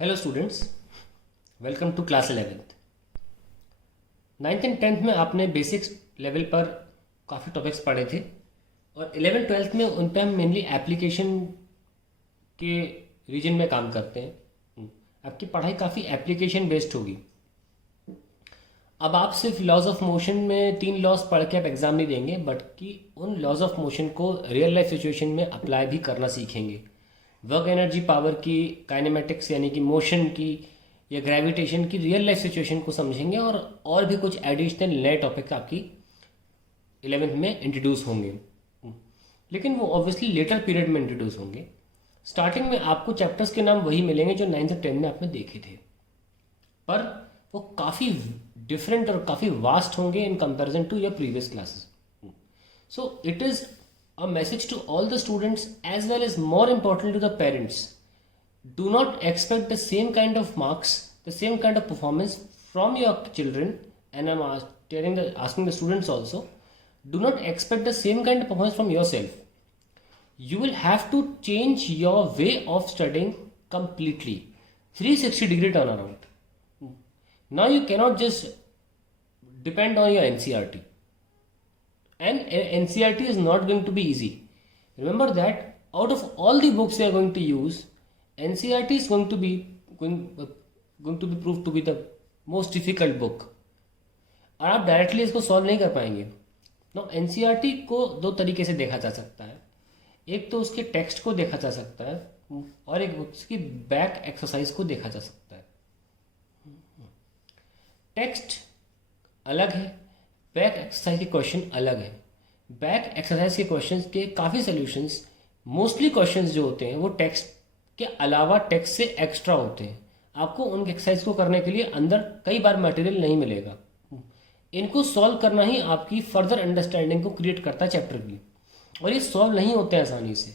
Hello students, welcome to class 11th। 9th and 10th में आपने basics level पर काफ़ी टॉपिक्स पढ़े थे और 11th 12th में उन पे हम मेनली एप्लीकेशन के रीजन में काम करते हैं। आपकी पढ़ाई काफ़ी एप्लीकेशन बेस्ड होगी। अब आप सिर्फ लॉज ऑफ मोशन में 3 लॉज पढ़ के आप एग्ज़ाम नहीं देंगे, बट कि उन लॉज ऑफ मोशन को रियल लाइफ सिचुएशन में अप्लाई भी करना सीखेंगे। वर्क एनर्जी पावर की, काइनेमेटिक्स यानी कि मोशन की या ग्रेविटेशन की रियल लाइफ सिचुएशन को समझेंगे और भी कुछ एडिशनल नए टॉपिक आपकी 11th में इंट्रोड्यूस होंगे। लेकिन वो ऑब्वियसली लेटर पीरियड में इंट्रोड्यूस होंगे। स्टार्टिंग में आपको चैप्टर्स के नाम वही मिलेंगे जो 9th और 10th में आपने देखे थे, पर वो काफ़ी डिफरेंट और काफ़ी वास्ट होंगे in comparison to your previous classes. So it is a message to all the students as well as more important to the parents. Do not expect the same kind of marks, the same kind of performance from your children, and I'm asking the students also. Do not expect the same kind of performance from yourself. You will have to change your way of studying completely. 360-degree turnaround. Now you cannot just depend on your NCRT. And NCRT is not going to be easy. Remember that out of all the books you are going to use, NCRT is going to be proved to be the most difficult book. और आप directly इसको solve नहीं कर पाएंगे। No, NCERT को दो तरीके से देखा जा सकता है। एक तो उसके टेक्स्ट को देखा जा सकता है और एक उसकी बैक एक्सरसाइज को देखा जा सकता है। टेक्स्ट अलग है, बैक एक्सरसाइज के क्वेश्चन अलग है। बैक एक्सरसाइज के क्वेश्चंस के काफ़ी सॉल्यूशंस, मोस्टली क्वेश्चंस जो होते हैं वो टेक्स्ट के अलावा टेक्स्ट से एक्स्ट्रा होते हैं। आपको उन एक्सरसाइज को करने के लिए अंदर कई बार मटेरियल नहीं मिलेगा। इनको सॉल्व करना ही आपकी फर्दर अंडरस्टैंडिंग को क्रिएट करता है चैप्टर की, और ये सॉल्व नहीं होते हैं आसानी से।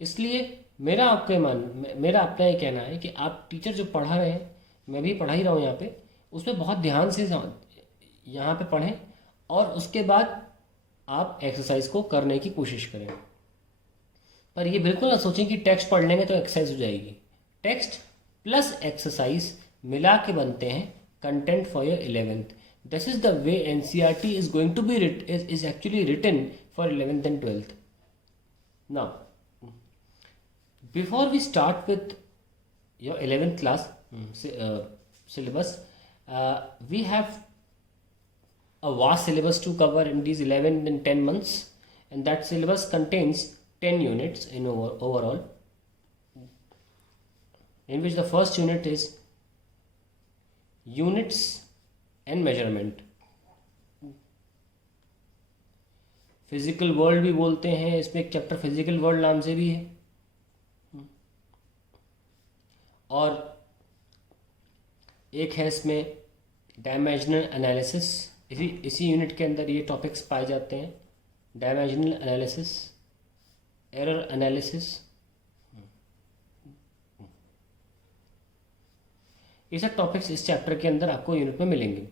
इसलिए मेरा अपना ये कहना है कि आप टीचर जो पढ़ा रहे हैं, मैं भी पढ़ा ही रहा हूँ यहाँ पे, उसमें बहुत ध्यान से यहाँ पे पढ़ें और उसके बाद आप एक्सरसाइज को करने की कोशिश करें। पर ये बिल्कुल ना सोचें कि टेक्स्ट पढ़ लेंगे तो एक्सरसाइज हो जाएगी। टेक्स्ट प्लस एक्सरसाइज मिला के बनते हैं content for your 11th। This is the way NCERT is going to be is actually written for 11th and 12th। Now before we start with your 11th class syllabus, we have a vast syllabus to cover in these 11 and 10 months, and that syllabus contains 10 units in overall, in which the first unit is units and measurement. Physical world भी बोलते हैं, इसमें एक chapter physical world नाम से भी है। और एक है इसमें डायमेंशनल एनालिसिस। इसी यूनिट के अंदर ये टॉपिक्स पाए जाते हैं। डायमेंशनल एनालिसिस, एरर एनालिसिस, ये सब टॉपिक्स इस चैप्टर के अंदर आपको यूनिट में मिलेंगे।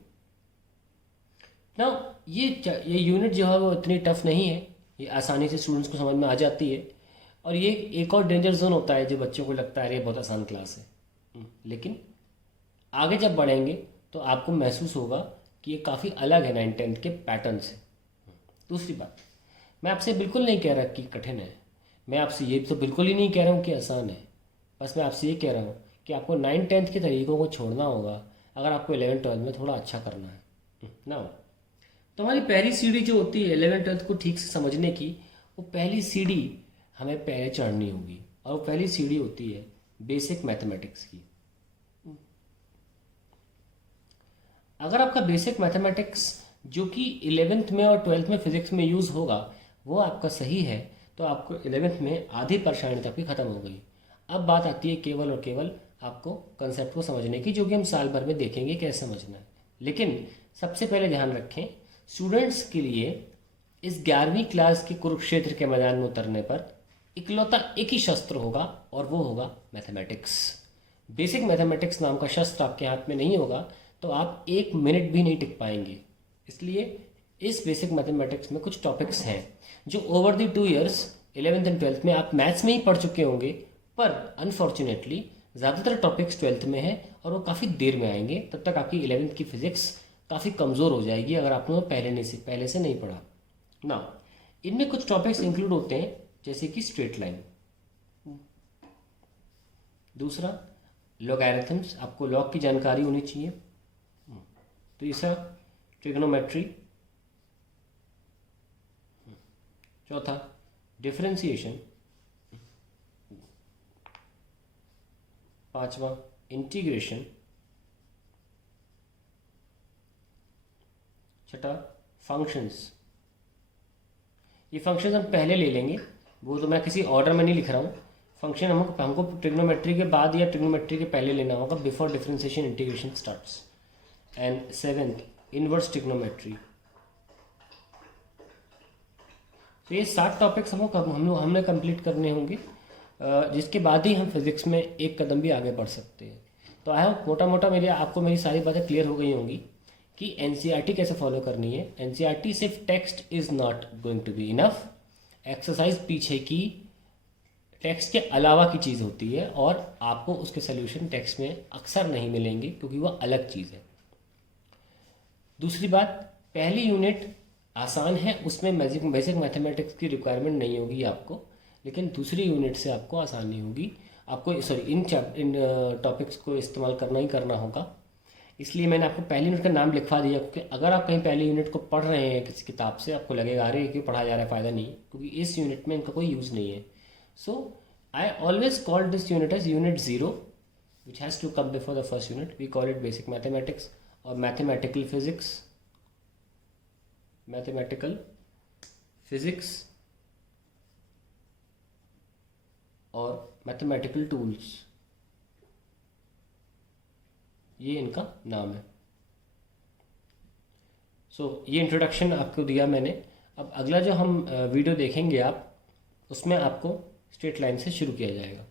ना ये यूनिट जो है वो इतनी टफ नहीं है, ये आसानी से स्टूडेंट्स को समझ में आ जाती है। और ये एक और डेंजर जोन होता है जो बच्चों को लगता है ये बहुत आसान क्लास है, लेकिन आगे जब बढ़ेंगे तो आपको महसूस होगा कि ये काफ़ी अलग है 9th 10th के पैटर्न से। दूसरी बात, मैं आपसे बिल्कुल नहीं कह रहा कि कठिन है, मैं आपसे ये तो बिल्कुल ही नहीं कह रहा हूँ कि आसान है। बस मैं आपसे ये कह रहा हूँ कि आपको 9th 10th के तरीकों को छोड़ना होगा अगर आपको 11th 12th में थोड़ा अच्छा करना है ना। तो हमारी पहली सीढ़ी जो होती है 11th 12th को ठीक से समझने की, वो पहली सीढ़ी हमें पहले चढ़नी होगी, और वो पहली सीढ़ी होती है बेसिक मैथमेटिक्स की। अगर आपका बेसिक मैथमेटिक्स जो कि 11th में और 12th में फिजिक्स में यूज़ होगा वो आपका सही है, तो आपको 11th में आधी परेशानी तक भी ख़त्म हो गई। अब बात आती है केवल और केवल आपको कंसेप्ट को समझने की, जो कि हम साल भर में देखेंगे कैसे समझना है। लेकिन सबसे पहले ध्यान रखें, स्टूडेंट्स के लिए इस 11वीं क्लास के कुरुक्षेत्र के मैदान में उतरने पर इकलौता एक ही शस्त्र होगा, और वो होगा मैथमेटिक्स। बेसिक मैथमेटिक्स नाम का शस्त्र आपके हाथ में नहीं होगा तो आप 1 मिनट भी नहीं टिक पाएंगे। इसलिए इस बेसिक मैथमेटिक्स में कुछ टॉपिक्स हैं जो over the 2 years 11th and 12th में आप मैथ्स में ही पढ़ चुके होंगे, पर अनफॉर्चुनेटली ज़्यादातर टॉपिक्स 12th में है और वो काफ़ी देर में आएंगे, तब तक आपकी 11th की फिज़िक्स काफ़ी कमज़ोर हो जाएगी अगर आपने वो पहले से नहीं पढ़ा ना। इनमें कुछ टॉपिक्स इंक्लूड होते हैं जैसे कि स्ट्रेट लाइन, दूसरा लॉगरिथम्स, आपको लॉग की जानकारी होनी चाहिए, तीसरा ट्रिग्नोमेट्री, चौथा डिफरेंशिएशन, पांचवा इंटीग्रेशन, छठा फंक्शंस। ये फंक्शंस हम पहले ले लेंगे, वो तो मैं किसी ऑर्डर में नहीं लिख रहा हूँ। फंक्शन हमको ट्रिग्नोमेट्री के बाद या ट्रिग्नोमेट्री के पहले लेना होगा, before differentiation integration starts. And seventh inverse trigonometry. तो ये 7 टॉपिक्स हमने कंप्लीट करने होंगे, जिसके बाद ही हम फिजिक्स में एक कदम भी आगे बढ़ सकते हैं। तो आई होप मोटा मोटा आपको मेरी सारी बातें क्लियर हो गई होंगी कि एनसीईआरटी कैसे फॉलो करनी है। एनसीईआरटी सिर्फ text is not going to be enough, exercise पीछे की टेक्स्ट के अलावा की चीज़ होती है और आपको उसके सोल्यूशन टेक्स्ट में अक्सर नहीं मिलेंगे क्योंकि वह अलग चीज़ है। दूसरी बात, पहली यूनिट आसान है, उसमें बेसिक मैथमेटिक्स की रिक्वायरमेंट नहीं होगी आपको, लेकिन दूसरी यूनिट से आपको आसानी होगी। आपको इन टॉपिक्स को इस्तेमाल करना ही करना होगा। इसलिए मैंने आपको पहली यूनिट का नाम लिखवा दिया, क्योंकि अगर आप कहीं पहली यूनिट को पढ़ रहे हैं किसी किताब से, आपको लगेगा अरे क्यों पढ़ाया जा रहा है, फ़ायदा नहीं, क्योंकि इस यूनिट में इनका कोई यूज़ नहीं है। So I always called this unit as unit 0, which has to come before the first unit. We call it basic mathematics और मैथमेटिकल फिजिक्स और मैथमेटिकल टूल्स, ये इनका नाम है। ये इंट्रोडक्शन आपको दिया मैंने। अब अगला जो हम वीडियो देखेंगे उसमें आपको स्ट्रेट लाइन से शुरू किया जाएगा।